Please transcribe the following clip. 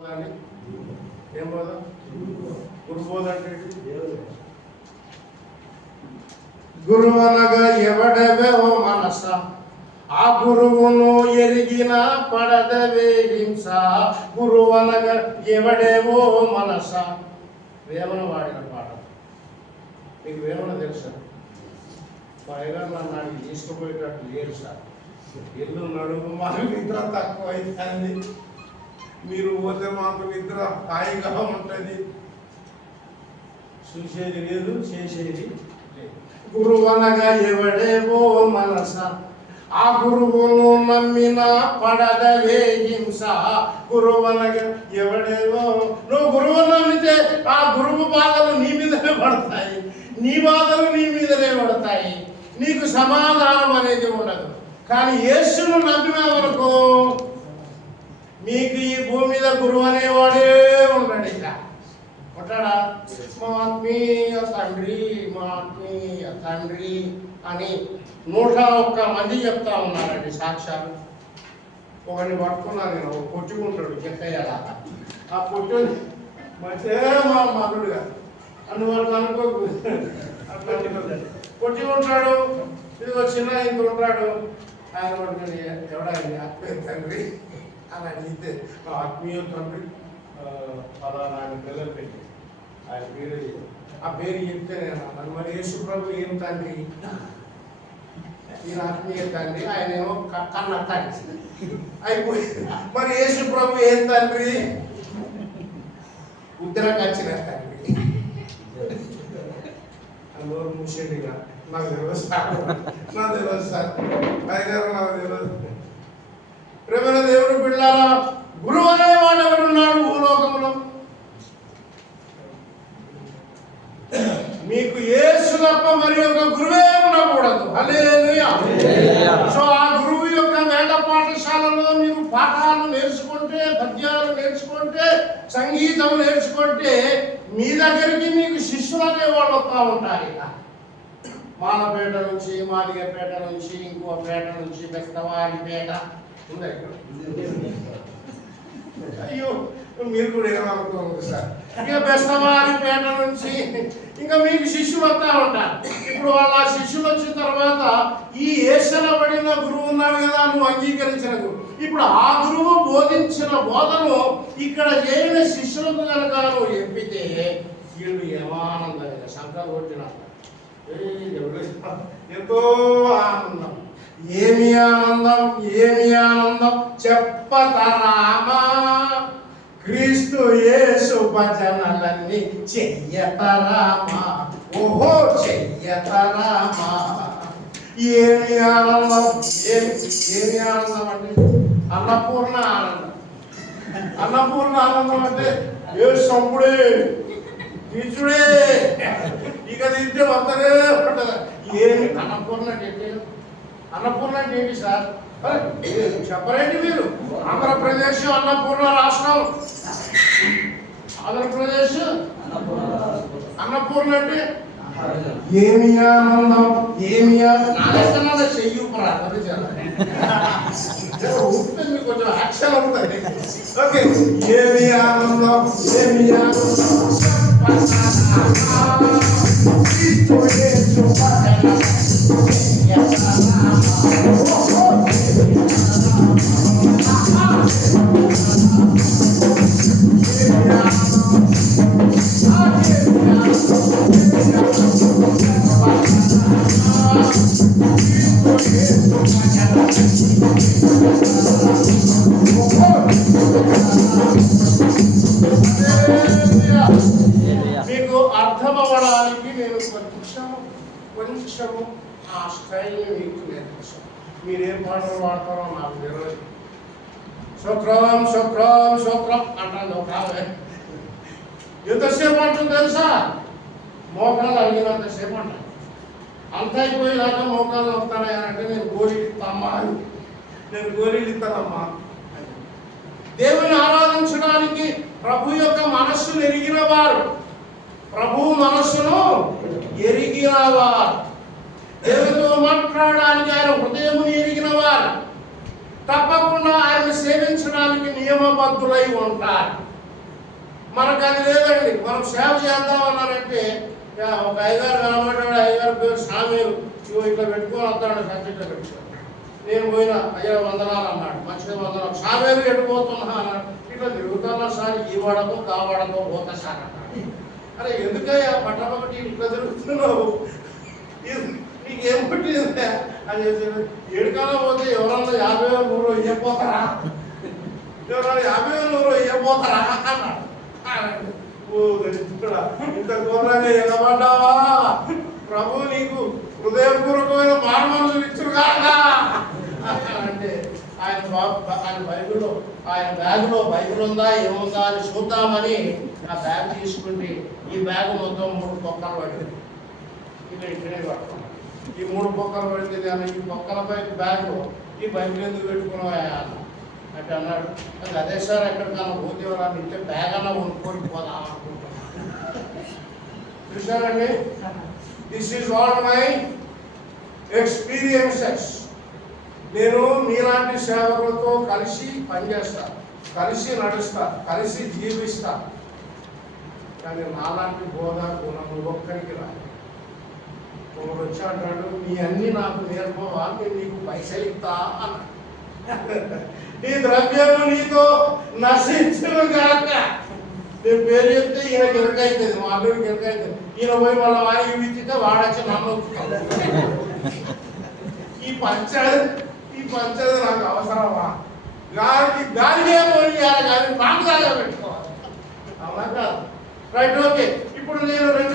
ఏం బోధ? గురు బోధ అంటే గురువు అనగా ఎవడవే ఓ మనస. ఆ గురువును ఎరిగిన పడదవే హింస గురువు అనగా ఎవడేవో మనస. వేమన వాడిన పాట. మీకు వేమన తెలుసా? మా నన్ను తీసుకుపోయేటట్టు లేరు సార్. ఇల్లు నడుము మాకు నిద్ర తక్కువ అవుతుంది మీరు పోతే మాకు నిద్ర హాయిగా ఉంటుంది. చూసేది లేదు చేసేది లేదు. గురువు అనగా ఎవడేవో మనస. ఆ గురువును నమ్మిన పడదవే హింస గురువు అనగా ఎవడేవో నువ్వు గురువు నమ్మితే ఆ గురువు బాధలు నీ మీదనే పడతాయి. నీ బాధలు నీ మీదనే పడతాయి. నీకు సమాధానం అనేది ఉండదు. కానీ యేసును నమ్మిన వరకు మీకు ఈ భూమి మీద గురువు అనేవాడే ఉండడు ఇక ఉంటాడా మా ఆత్మీయ తండ్రి మా ఆత్మీయ తండ్రి అని నూట ఒక్క మంది చెప్తా ఉన్నారండి సాక్షాలు ఒకరిని పట్టుకున్నాను నేను ఒక పొట్టుకుంటాడు చెక్కయ్యలాగా ఆ పొట్టు మంచిదే మా మనుడుగా అందువల్ల అనుకోకు. అట్లా పొట్టి ఉంటాడు ఇదిగో చిన్న ఇంత ఉంటాడు. ఆయన ఎవడా ఆత్మీయ తండ్రి. అని అడిగితే మా ఆత్మీయ తండ్రి ఆ, ఫలానా పిల్లలు పెట్టి ఆయన పేరు ఆ పేరు చెప్తే నేను అన్నాను మరి యేసు ప్రభు ఏం తండ్రి? ఈయన ఆత్మీయ తండ్రి ఆయన ఏమో కన్న తండ్రి. అయిపోయి మరి యేసు ప్రభు ఏం తండ్రి? ఉత్తరకు వచ్చిన తండ్రి. నోరు మూసేటిగా నాకు తెలియదు సార్. నాకు తెలియదు సార్. అయ్యారు నాకు తెలియదు. దేవుడు బిడ్డారా గురువు అనేవాడు ఎవడున్నాడు భూలోకంలో? మీకు యేసు తప్ప మరి ఒక గురువే ఉండకూడదు. హల్లెలూయా. సో ఆ గురువు యొక్క వేద పాఠశాలలో మీరు పాఠాలు నేర్చుకుంటే పద్యాలు నేర్చుకుంటే సంగీతం నేర్చుకుంటే మీ దగ్గరికి మీకు శిష్యులు అనేవాళ్ళు వస్తూ ఉంటారు ఇక. మాలపేట నుంచి మాదిగపేట నుంచి ఇంకో పేట నుంచి బెస్తవారిపేట అయ్యో మీరు కూడా ఏమనుకోండి సార్. ఇక బెస్తవారిపేట నుంచి ఇంకా మీకు శిష్యులు వస్తా ఉంటారు. ఇప్పుడు వాళ్ళ శిష్యులు వచ్చిన తర్వాత ఈ ఏసనబడిన గురువు ఉన్నాడు కదా నువ్వు అంగీకరించిన గురువు. ఇప్పుడు ఆ గురువు బోధించిన బోధను ఇక్కడ చేరిన శిష్యులకు కనుక నువ్వు చెప్పితే వీళ్ళు ఏమానందం శంకర్ కొట్టినారు ఏయ్ ఎంతో ఆనందం. ఏమి ఆనందం ఏమి ఆనందం? చెప్పతరామా క్రీస్తు యేసు భజనలన్నీ చెయ్యతరామా ఓహో చెయ్యతరామా ఏమి ఆనందం? ఏమి ఏమి ఆనందం అంటే అన్నపూర్ణ ఆనందం. అన్నపూర్ణ ఆనందం అంటే ఏ సంపుడే? తీసుడే ఇక తింటే వద్దనే పట్టదు ఏమి? అన్నపూర్ణ చెప్పారు అన్నపూర్ణ అంటే ఏంటి సార్ చెప్పరేంటి మీరు. ఆంధ్రప్రదేశ్ అన్నపూర్ణ రాష్ట్రం. ఆంధ్రప్రదేశ్ అన్నపూర్ణ అంటే? ఏమి ఆనందం? ఏమి చెయ్యి మీకు కొంచెం యాక్షన్ అవుతుంది. ఓకే. ఏమి ఆనందం? ఏమి మీకు అర్థం అవ్వడానికి నేను కొంచెం కొంచెము ఆ స్టైల్ని మీకు నేర్పిస్తాను మీరు ఏం పాటలు పాడతారో నాకు తెలియదు శుక్రం శుక్రం శుక్రం అంటాను ఒక ఎంతసేపు అంటుంది తెలుసా? మోకాలు అడిగినంతసేపు అంటాను అంత అయిపోయేదాకా మోకాలు వస్తానా అంటే నేను గోళీలు ఇస్తామ్మా అని. నేను గోళీలు ఇస్తానమ్మా దేవుని ఆరాధించడానికి ప్రభు యొక్క మనస్సును ఎరిగిన వారు ప్రభు మనస్సును ఎరిగిన వారు దేవునితో మాట్లాడడానికి ఆయన హృదయము ఎరిగిన వారు తప్పకుండా ఆయన సేవించడానికి నియమబద్ధులై ఉంటారు. మనకు అది లేదండి మనం సేవ చేద్దాం అన్నారంటే ఒక ఐదారు కనబడ్డాడు ఐదారు పేరు స్వామిలు ఇగో ఇట్లా పెట్టుకొని వస్తాడు సబ్జెక్ట్లో పెట్టుకో నేను పోయిన అయ్యా వందనాలు అన్నాడు. మంచిగా వందనాలు. స్వామిలు ఎడిపోతున్నా అన్నాడు. ఇట్లా తిరుగుతున్నా సార్ ఈ వాడకో కావాడకం పోతా సార్ అన్నాడు. అరే ఎందుకయ్యా పట్టణం ఇట్లా తిరుగుతున్నావు నీకేం పుట్టింది? అని చెప్పి ఏడుకాలం పోతే ఎవరన్నా యాభై వేలు నూరు ఇవ్వపోతారా ఎవరన్నా యాభై వేల నూరు ఇవ్వపోతారా అన్నాడు. ఇంత ఘోరంగా ఎగబడ్డావా? ప్రభు నీకు హృదయపూర్వకమైన మానవులు ఇచ్చురు కాదా ఆయన బైబిల్లో ఆయన బ్యాగులో బైబిల్ ఉందా ఏముందా అని చూద్దామని ఆ బ్యాగ్ తీసుకుంటే ఈ బ్యాగ్ మొత్తం మూడు పొక్కలు పడింది. ఇక్కడే పడుతున్నాం ఈ మూడు పొక్కలు పడితే కానీ ఈ పొక్కలపై బ్యాగ్ ఈ బైబిల్ ఎందుకు పెట్టుకున్నావా అన్న అంటే అన్నాడు "అది అదే సార్ ఎక్కడికన్నా పోతే వాళ్ళని ఇచ్చే బ్యాగ్ అన్న కొనుక్కొని పోదాం అనుకుంటున్నాను చూసారండి this is all my experiences నేను మీలాంటి సేవకులతో కలిసి పనిచేస్తా కలిసి నడుస్తా కలిసి జీవిస్తా. కానీ నాలాంటి బోధ గుణములు ఒక్కరికి రాదు. ఒకడు వచ్చి అంటాడు నీ అన్ని నాకు నేర్పవా? నేను నీకు పైసలు ఇస్తా అన్నాడు నీ ద్రవ్యము నీతో నశించను కాక నేను పేరు చెప్తే ఈయన గిరకైతుంది మా అల్లుడు గిరకైతుంది ఈయన పోయి వాళ్ళ వారికి విచ్చితే వాడచ్చి నన్ను ఈ పంచాయతీ ఈ పంచాయతీ నాకు అవసరమా? గాలికి దానికే పోయి కానీ నాకు దాగా పెట్టుకోవాలి. అవునా కాదు. Right okay. ఇప్పుడు నేను రెండు